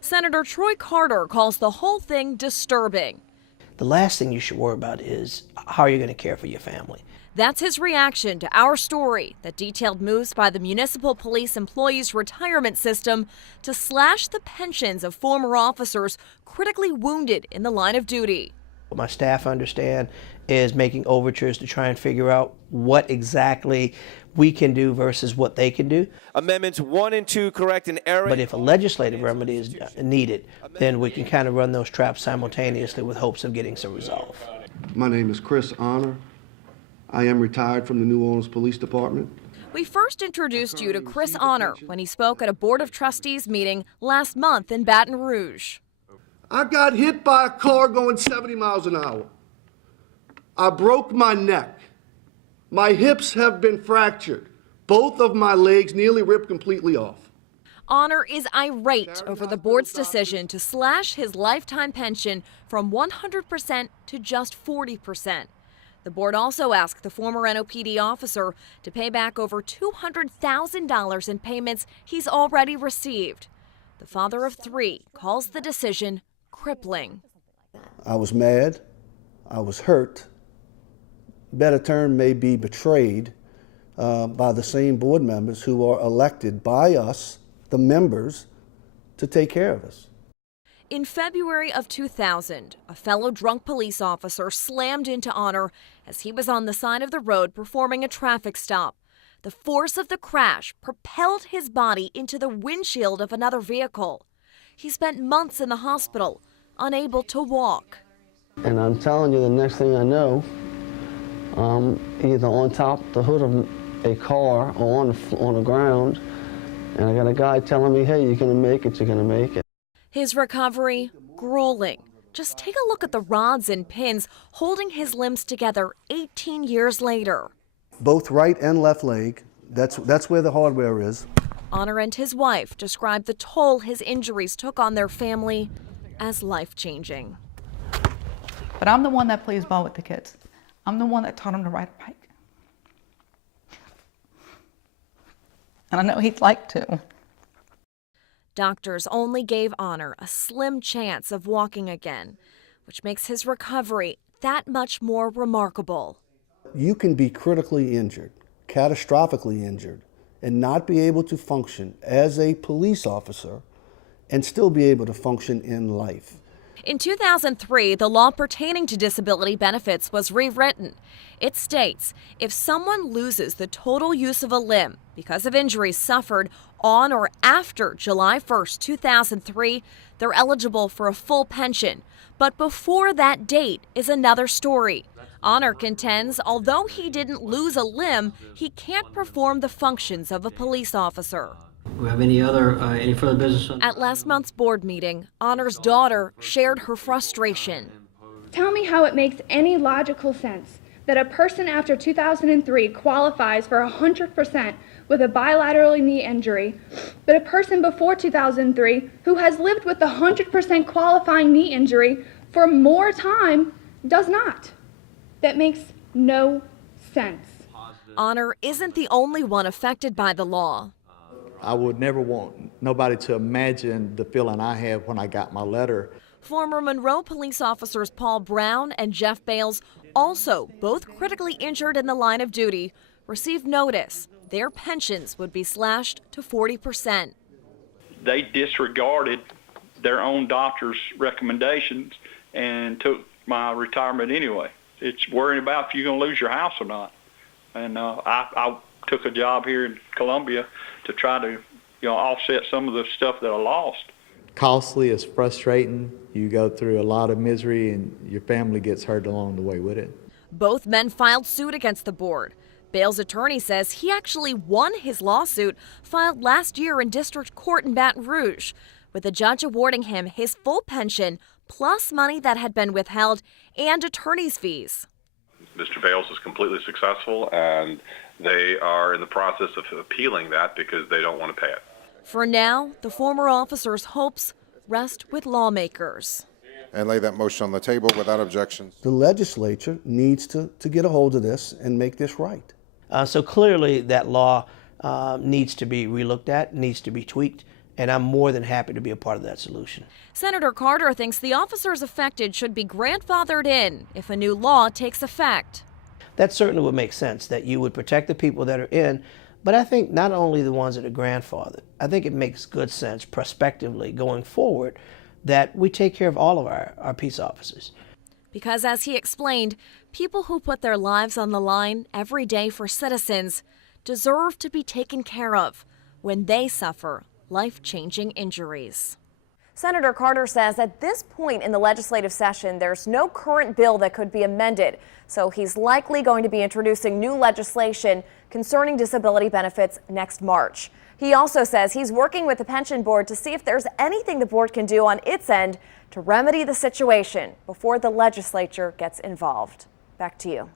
Senator Troy Carter calls the whole thing disturbing. The last thing you should worry about is how are you going to care for your family. That's his reaction to our story that detailed moves by the Municipal Police Employees Retirement System to slash the pensions of former officers critically wounded in the line of duty. What my staff understand is making overtures to try and figure out what exactly we can do versus what they can do. Amendments 1 and 2 correct an error. But if a legislative remedy is needed, then we can kind of run those traps simultaneously with hopes of getting some resolve. My name is Chris Honor. I am retired from the New Orleans Police Department. We first introduced you to Chris Honor when he spoke at a Board of Trustees meeting last month in Baton Rouge. I got hit by a car going 70 miles an hour. I broke my neck. My hips have been fractured. Both of my legs nearly ripped completely off. Honor is irate over the board's decision to slash his lifetime pension from 100% to just 40%. The board also asked the former NOPD officer to pay back over $200,000 in payments he's already received. The father of 3 calls the decision crippling. I was mad. I was hurt. Better term may be betrayed by the same board members who are elected by us, the members, to take care of us. In February of 2000, a fellow drunk police officer slammed into Honor as he was on the side of the road performing a traffic stop. The force of the crash propelled his body into the windshield of another vehicle. He spent months in the hospital, unable to walk. And I'm telling you, the next thing I know, either on top the hood of a car or on the ground, and I got a guy telling me, hey, you're going to make it, you're going to make it. His recovery, grueling. Just take a look at the rods and pins holding his limbs together 18 years later. Both right and left leg, that's where the hardware is. Honor and his wife described the toll his injuries took on their family as life-changing. But I'm the one that plays ball with the kids. I'm the one that taught them to ride a bike. And I know he'd like to. Doctors only gave Honor a slim chance of walking again, which makes his recovery that much more remarkable. You can be critically injured, catastrophically injured, and not be able to function as a police officer and still be able to function in life. In 2003, the law pertaining to disability benefits was rewritten. It states if someone loses the total use of a limb because of injuries suffered on or after July 1st, 2003, they're eligible for a full pension. But before that date is another story. Honor contends although he didn't lose a limb, he can't perform the functions of a police officer. Do we have any further business? At last month's board meeting, Honor's daughter shared her frustration. Tell me how it makes any logical sense that a person after 2003 qualifies for 100% with a bilateral knee injury, but a person before 2003 who has lived with the 100% qualifying knee injury for more time does not. That makes no sense. Honor isn't the only one affected by the law. I would never want nobody to imagine the feeling I had when I got my letter. Former Monroe police officers Paul Brown and Jeff Bales, also both critically injured in the line of duty, received notice their pensions would be slashed to 40%. They disregarded their own doctor's recommendations and took my retirement anyway. It's worrying about if you're going to lose your house or not. And I took a job here in Columbia to try to, offset some of the stuff that I lost. Costly, it's frustrating. You go through a lot of misery and your family gets hurt along the way with it. Both men filed suit against the board. Bale's attorney says he actually won his lawsuit filed last year in district court in Baton Rouge, with the judge awarding him his full pension plus money that had been withheld and attorney's fees. Mr. Bales is completely successful, and they are in the process of appealing that because they don't want to pay it. For now, the former officer's hopes rest with lawmakers. And lay that motion on the table without objections. The legislature needs to get a hold of this and make this right. So clearly that law needs to be relooked at, needs to be tweaked, and I'm more than happy to be a part of that solution. Senator Carter thinks the officers affected should be grandfathered in if a new law takes effect. That certainly would make sense, that you would protect the people that are in, but I think not only the ones that are grandfathered, I think it makes good sense prospectively going forward that we take care of all of our peace officers. Because as he explained, people who put their lives on the line every day for citizens deserve to be taken care of when they suffer life-changing injuries. Senator Carter says at this point in the legislative session, there's no current bill that could be amended, so he's likely going to be introducing new legislation concerning disability benefits next March. He also says he's working with the pension board to see if there's anything the board can do on its end to remedy the situation before the legislature gets involved. Back to you.